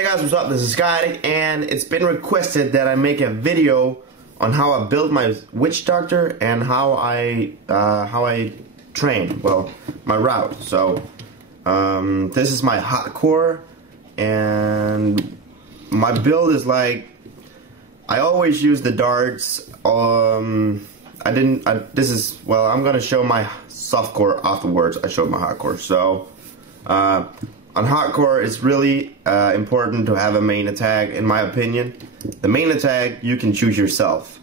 Hey guys, what's up? This is Sky Adict, and it's been requested that I make a video on how I build my witch doctor and how I train, well, my route. So this is my hardcore, and my build is like, I always use the darts. I'm gonna show my softcore afterwards. I showed my hardcore. So on hardcore, it's really important to have a main attack, in my opinion. The main attack you can choose yourself.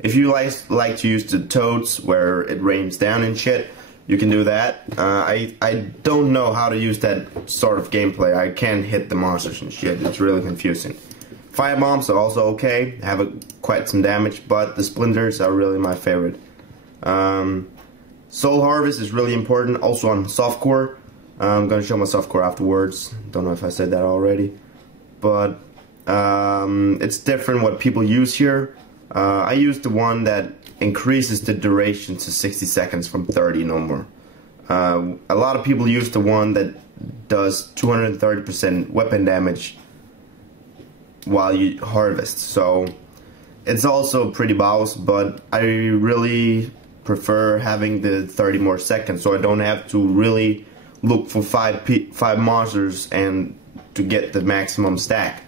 If you like to use the toads where it rains down and shit, you can do that. I don't know how to use that sort of gameplay. I can't hit the monsters and shit. It's really confusing. Fire bombs are also okay, have quite some damage, but the splinters are really my favorite. Soul harvest is really important, also on softcore. I'm gonna show my softcore afterwards. Don't know if I said that already, but it's different what people use here. I use the one that increases the duration to 60 seconds from 30 no more. A lot of people use the one that does 230% weapon damage while you harvest, so it's also pretty boss, but I really prefer having the 30 more seconds, so I don't have to really look for five monsters and to get the maximum stack.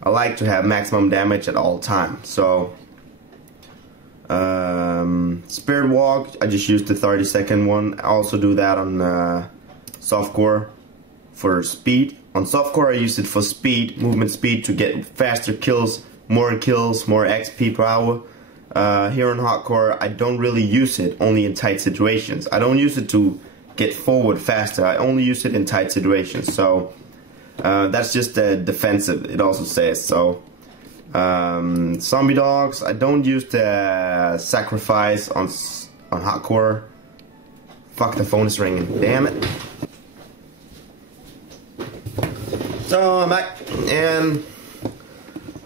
I like to have maximum damage at all times. So Spirit Walk, I just used the 30-second one. I also do that on softcore for speed. On softcore I use it for speed, movement speed, to get faster kills, more XP per hour. Here on hardcore I don't really use it, only in tight situations. I don't use it to get forward faster. I only use it in tight situations. So that's just the defensive, it also says. So zombie dogs, I don't use the sacrifice on hardcore. Fuck, the phone is ringing, damn it. So I'm back, and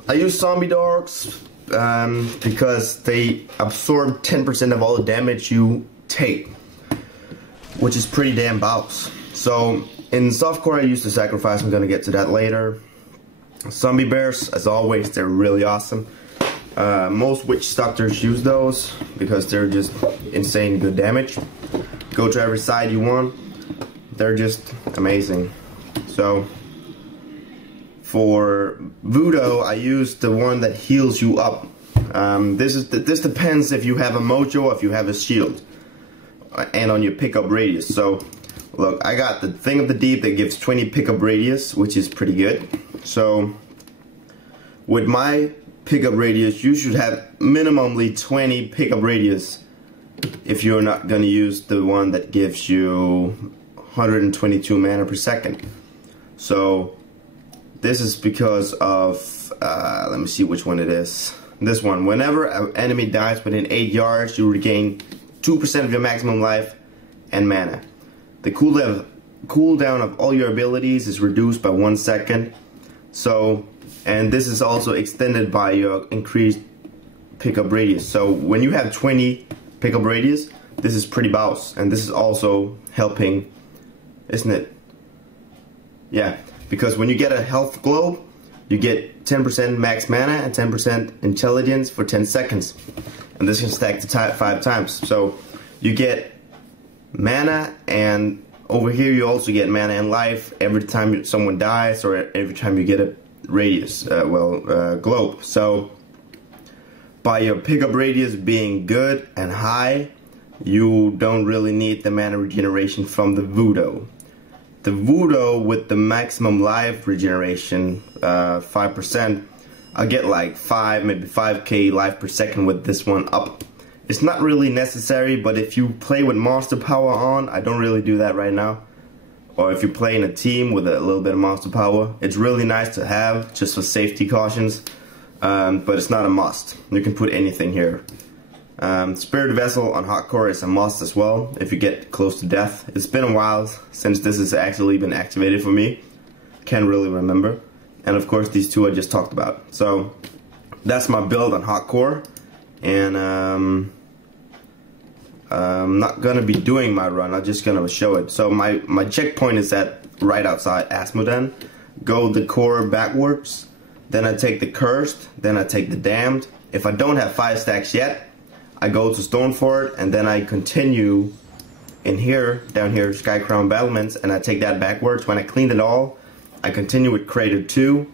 I use zombie dogs because they absorb 10% of all the damage you take, which is pretty damn boss. So in softcore I use the sacrifice, I'm gonna get to that later. Zombie bears, as always, they're really awesome. Most witch doctors use those because they're just insane good damage. Go to every side you want, they're just amazing. So for voodoo I use the one that heals you up. This depends if you have a mojo or if you have a shield, and on your pickup radius. So look, I got the Thing of the Deep that gives 20 pickup radius, which is pretty good. So with my pickup radius, you should have minimally 20 pickup radius if you're not gonna use the one that gives you 122 mana per second. So this is because of let me see which one it is. This one. Whenever an enemy dies within 8 yards, you regain 2% of your maximum life and mana. The cooldown of all your abilities is reduced by 1 second. So, and this is also extended by your increased pickup radius. So when you have 20 pickup radius, this is pretty boss, and this is also helping, isn't it? Yeah, because when you get a health globe, you get 10% max mana and 10% intelligence for 10 seconds. And this can stack to 5 times. So you get mana, and over here you also get mana and life every time someone dies, or every time you get a radius, globe. So by your pickup radius being good and high, you don't really need the mana regeneration from the voodoo. The voodoo with the maximum life regeneration, 5%, I'll get like 5, maybe 5k life per second with this one up. It's not really necessary, but if you play with monster power on, I don't really do that right now. Or if you play in a team with a little bit of monster power, it's really nice to have, just for safety cautions. But it's not a must. You can put anything here. Spirit Vessel on hardcore is a must as well, if you get close to death. It's been a while since this has actually been activated for me. Can't really remember. And of course these two I just talked about. So that's my build on hardcore. And I'm not gonna be doing my run, I'm just gonna show it. So my checkpoint is at right outside Asmodan. go the core backwards, then I take the cursed, then I take the damned. If I don't have 5 stacks yet, I go to Stonefort, and then I continue in here, down here, Sky Crown Battlements, and I take that backwards. When I clean it all, I continue with Crater 2.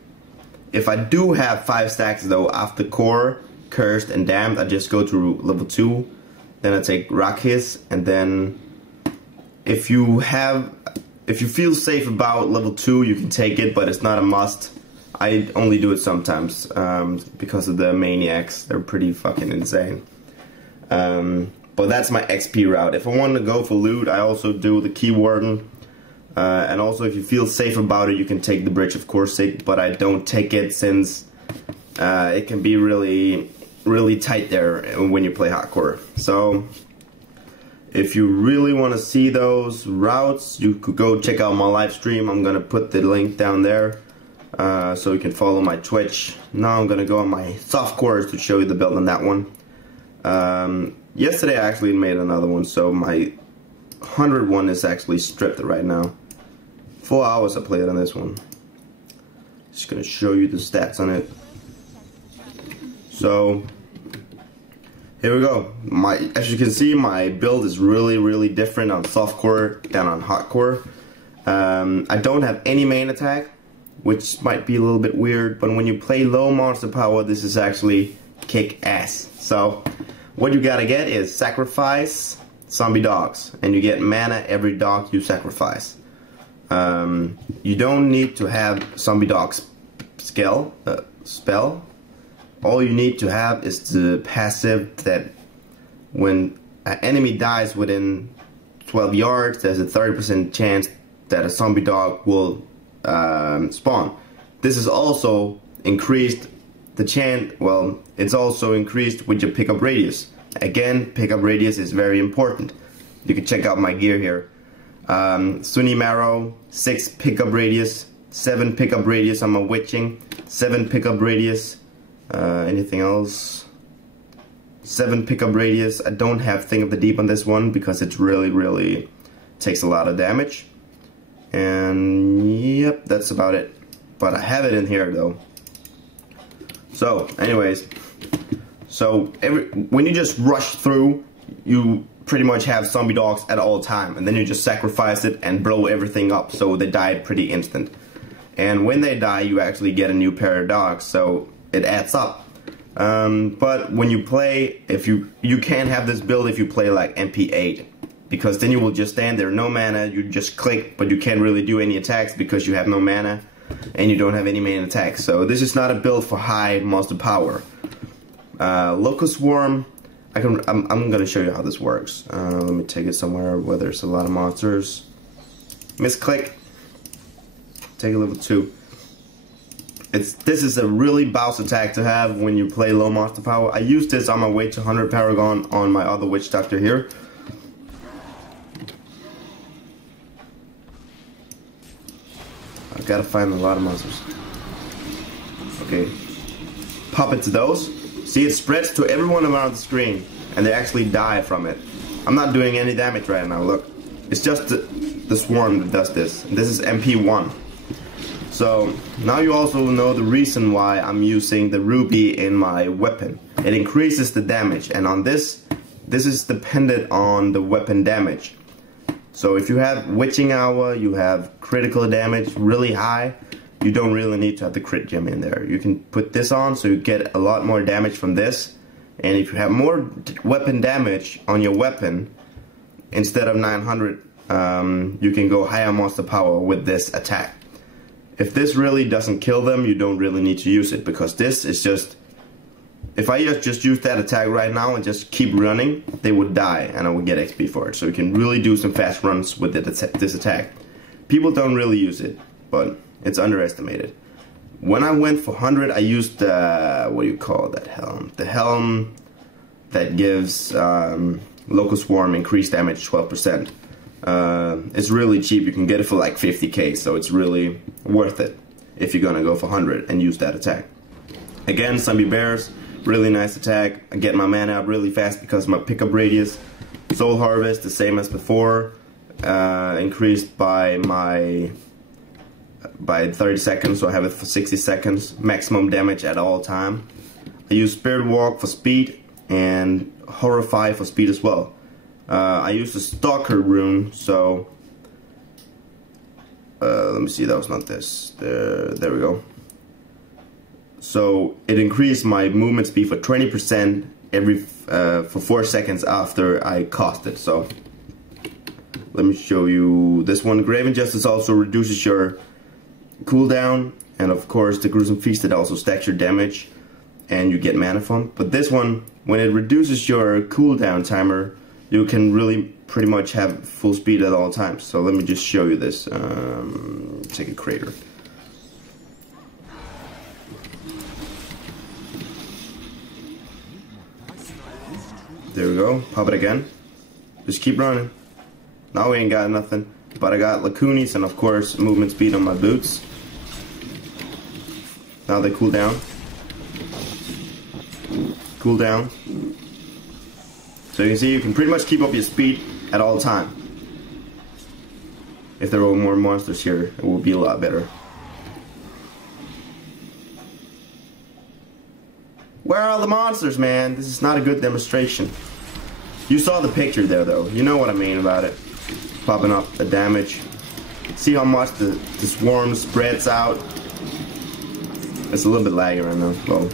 If I do have 5 stacks though, after core, cursed, and damned, I just go to level 2. Then I take Rock Hiss, and then if you feel safe about level 2, you can take it, but it's not a must. I only do it sometimes because of the maniacs. They're pretty fucking insane. But that's my XP route. If I want to go for loot, I also do the Key Warden. And also, if you feel safe about it, you can take the Bridge of Corsic, but I don't take it since it can be really tight there when you play hardcore. So if you really want to see those routes, you could go check out my live stream. I'm gonna put the link down there so you can follow my Twitch. Now I'm gonna go on my softcore to show you the build on that one. Yesterday I actually made another one, so my 100 one is actually stripped right now. 4 hours I played on this one. Just gonna show you the stats on it. So here we go. As you can see, my build is really different on softcore than on hardcore. I don't have any main attack, which might be a little bit weird, but when you play low monster power, this is actually kick ass. So what you gotta get is sacrifice zombie dogs, and you get mana every dog you sacrifice. You don't need to have zombie dog spell. All you need to have is the passive that when an enemy dies within 12 yards, there's a 30% chance that a zombie dog will spawn. This is also increased the chance, well, it's also increased with your pickup radius. Again, pickup radius is very important. You can check out my gear here. Sunny Marrow, 6 pickup radius, 7 pickup radius on my witching, 7 pickup radius. Anything else? 7 pickup radius. I don't have Thing of the Deep on this one because it's really takes a lot of damage. And yep, that's about it. But I have it in here though. So, anyways, so when you just rush through, you pretty much have zombie dogs at all time, and then you just sacrifice it and blow everything up, so they die pretty instant. And when they die, you actually get a new pair of dogs, so it adds up. But when you play, you can't have this build if you play like MP8, because then you will just stand there, no mana, you just click, but you can't really do any attacks because you have no mana and you don't have any main attacks. So this is not a build for high monster power. Locust Swarm, I'm gonna show you how this works. Let me take it somewhere where there's a lot of monsters. Misclick. Take a level 2. This is a really boss attack to have when you play low monster power. I used this on my way to 100 Paragon on my other Witch Doctor here. I've got to find a lot of monsters. Okay. Pop into those. See, it spreads to everyone around the screen, and they actually die from it. I'm not doing any damage right now, look. It's just the swarm that does this. This is MP1. So, now you also know the reason why I'm using the ruby in my weapon. It increases the damage, and on this is dependent on the weapon damage. So if you have Witching Hour, you have critical damage really high, you don't really need to have the crit gem in there. You can put this on so you get a lot more damage from this, and if you have more weapon damage on your weapon, instead of 900, you can go higher monster power with this attack. If this really doesn't kill them, you don't really need to use it, because this is just... If I just use that attack right now and just keep running, they would die and I would get XP for it. So you can really do some fast runs with this attack. People don't really use it, but it's underestimated. When I went for 100, I used what do you call that helm? The helm that gives Locust Swarm increased damage 12%. It's really cheap. You can get it for like 50k, so it's really worth it if you're gonna go for 100 and use that attack. Again, Zombie Bears, really nice attack. I get my mana up really fast because of my pickup radius. Soul Harvest, the same as before, increased by my by 30 seconds, so I have it for 60 seconds, maximum damage at all time. I use Spirit Walk for speed and Horrify for speed as well. I use the Stalker rune, so let me see, that was not this. There we go. So it increased my movement speed for 20% every for 4 seconds after I cast it. So let me show you this one. Grave Injustice also reduces your cooldown, and of course the Gruesome Feast, it also stacks your damage and you get mana from. But this one, when it reduces your cooldown timer, you can really pretty much have full speed at all times. So let me just show you this. Take a crater. There we go. Pop it again. Just keep running. Now we ain't got nothing, but I got Lacunis and of course movement speed on my boots. Now they cool down. Cool down. So you can see you can pretty much keep up your speed at all time. If there were more monsters here, it would be a lot better. Where are all the monsters, man? This is not a good demonstration. You saw the picture there though. You know what I mean about it. Popping up the damage. See how much the swarm spreads out. It's a little bit laggy right now. Whoa.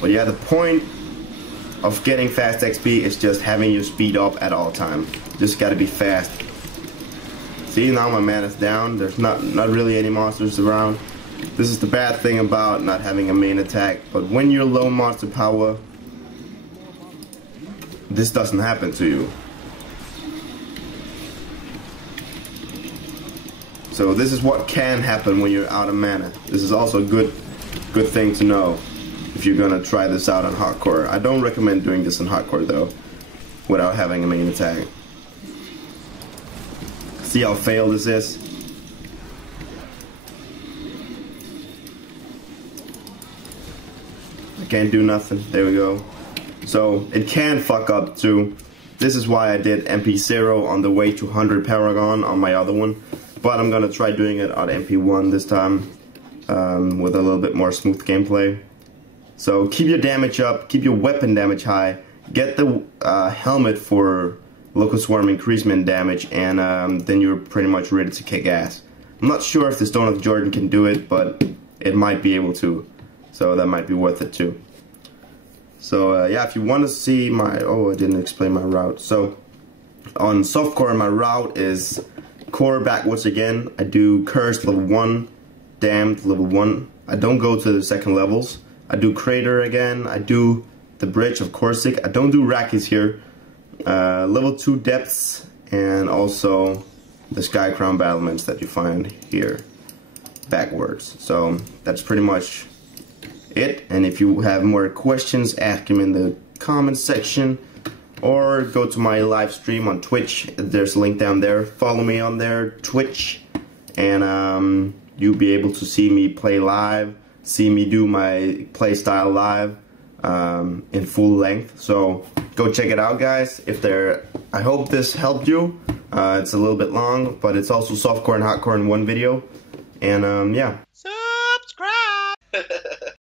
But yeah, the point of getting fast XP is just having your speed up at all time. Just gotta be fast. See, now my mana's down. There's not really any monsters around. This is the bad thing about not having a main attack. But when you're low monster power, this doesn't happen to you. So this is what can happen when you're out of mana. This is also a good thing to know if you're gonna try this out on hardcore. I don't recommend doing this on hardcore though, without having a main attack. See how failed this is? I can't do nothing. There we go. So it can fuck up too. This is why I did MP0 on the way to 100 Paragon on my other one. But I'm gonna try doing it on MP1 this time with a little bit more smooth gameplay. So keep your damage up, keep your weapon damage high, get the helmet for local swarm increasement damage, and then you're pretty much ready to kick ass. I'm not sure if the Stone of Jordan can do it, but it might be able to. So that might be worth it too. So yeah, if you want to see my... Oh, I didn't explain my route. So on softcore, my route is core backwards again. I do Cursed level 1, Damned level 1. I don't go to the second levels. I do Crater again. I do the Bridge of Corsic. I don't do Rakis here. Level 2 Depths, and also the Sky Crown battlements that you find here backwards. So that's pretty much it. And if you have more questions, ask them in the comments section, or go to my live stream on Twitch. There's a link down there. Follow me on there, Twitch, and you'll be able to see me play live, see me do my playstyle live in full length. So go check it out, guys. I hope this helped you. It's a little bit long, but it's also softcore and hardcore in one video. And yeah.